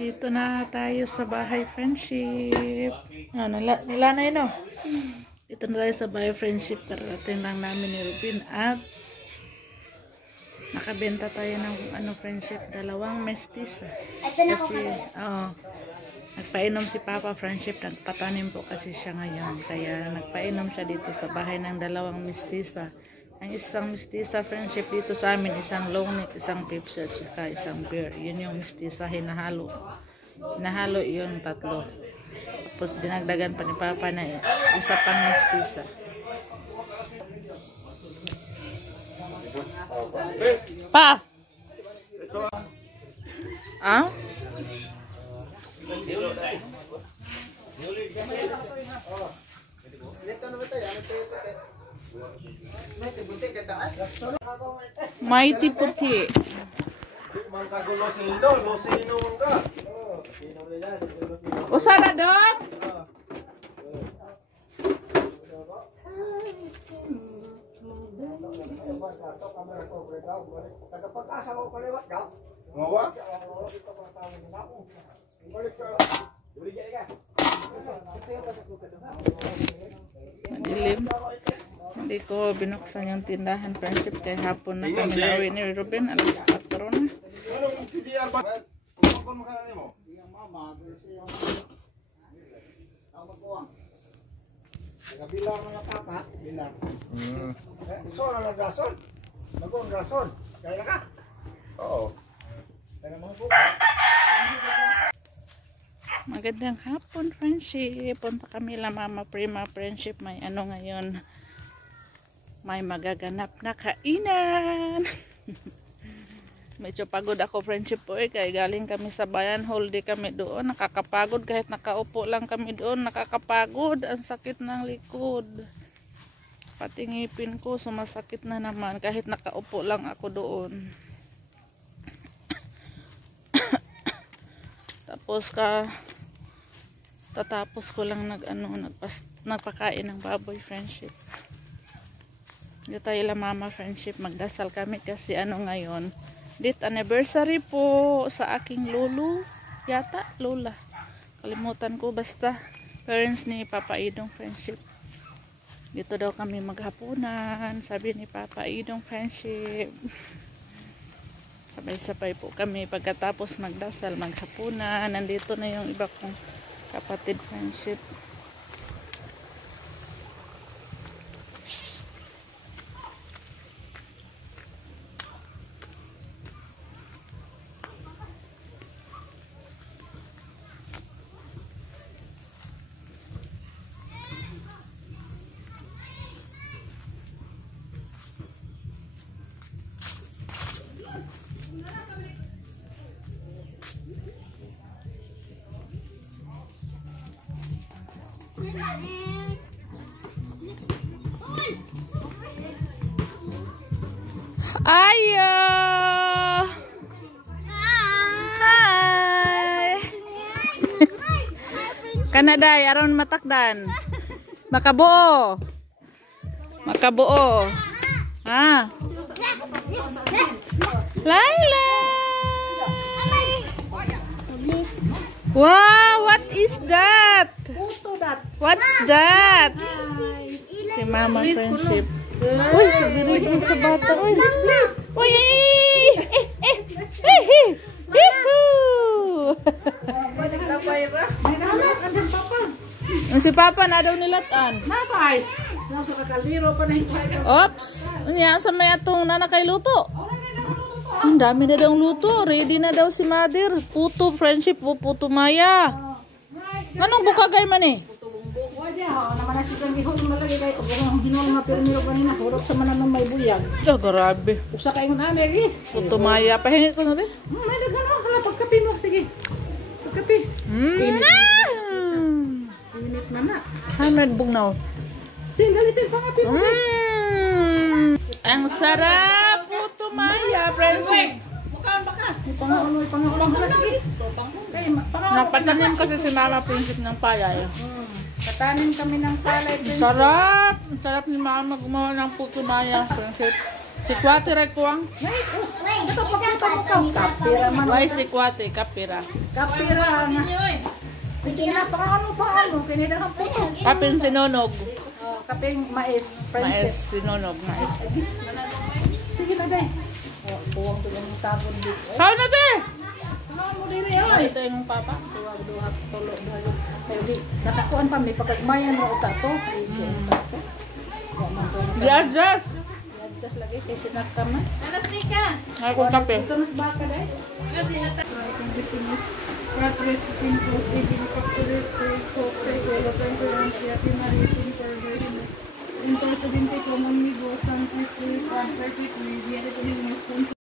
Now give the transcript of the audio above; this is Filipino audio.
Dito na tayo sa bahay friendship. Nilanay no? Dito na tayo sa bahay friendship. Karating lang namin ni Rubin at nakabenta tayo ng friendship. 2 mestiza. Kasi, nagpainom si Papa friendship. Nagpatanim po kasi siya ngayon. Kaya nagpainom siya dito sa bahay ng 2 mestiza. Ang isang mestiza friendship dito sa amin, isang long neck, isang Pepsi, at isang beer. Yun yung mestiza, hinahalo. Hinahalo yun, 3. Tapos dinagdagan pa ni Papa na isa pang mestiza. Pa! Ah? Mighty puti. Usara dong. Madilim. Hindi ko binuksan yung tindahan friendship kaya hapon na kami nauwi ni Ruben. Alas 4 na. Bilang mga papa, bilang. So, ang rason. Nagong rason. Kaya ka? Oo. Kaya mga po. Magandang hapon friendship. Punta kami la Mama Prima friendship. May ngayon. May magaganap na kainan. Medyo pagod ako friendship po kaya galing kami sa bayan, whole day kami doon, nakakapagod kahit nakaupo lang kami doon, nakakapagod, ang sakit ng likod, pati ngipin ko sumasakit na naman kahit nakaupo lang ako doon. Tapos tatapos ko lang nagpakain ng baboy friendship. Dito tayo la Mama friendship, magdasal kami kasi ngayon date anniversary po sa aking lolo yata, lola, kalimutan ko, basta parents ni Papa Idong friendship. Dito daw kami maghapunan, sabi ni Papa Idong friendship. Sabay-sabay po kami pagkatapos magdasal, maghapunan. Nandito na yung iba kong kapatid friendship. Ayo. Hai. Kanaday aron matakdan. Makabuo. Makabuo. Ha. Laila. Wow, what is that? What's that? Si Mama friendship. Uy, kabirigin sa bata. Uy, uy, si Papa na daw nilatan. Napay. Nasa kakaliro pa na yung Oops. Sa may atong nanakay luto. Ang dami na daw luto. Ready na daw si Mother. Puto friendship. Puto Maya. Anong bukagay man eh? So, grabe. Usa kayo na eh. Puto Maya. Pahingi ko na rin. May nagano hala pagkape mo sige. Pagkape. Init na na. Hamad bugnaw. Dali pangape mo. Ang sarap Puto Maya, friendship. Mukaon baka. Pangulang hala sige. Napatanim kasi si Mama friendship ng palay. Patanim kami ng palay. Sarap! Sarap ni Mama gumawa ng Puto Maya, friendship. Si Kwate ra kuwang. Ito pakita mo ka. Kapira man. Why si Kwate kapira? Kapira nga. Sila paano? Kinidahan po to. Kapin sinunog. Kaping mais. Mais Princess. sinunog mais. Sige na day. Puwang to yung tapon dito. Kao na te. Ano mo diri oy? Ito yung papa. Tuwag duha tulo duha. Kayo di nakakuan pa may pagkagmayan ra uta to. Di-adjust. Just lagi kay sinak ka man. Ako kape. Ito nas baka day. Progress between those living factors for psychological and 2020 commonly goes on to schools and perfectly, we are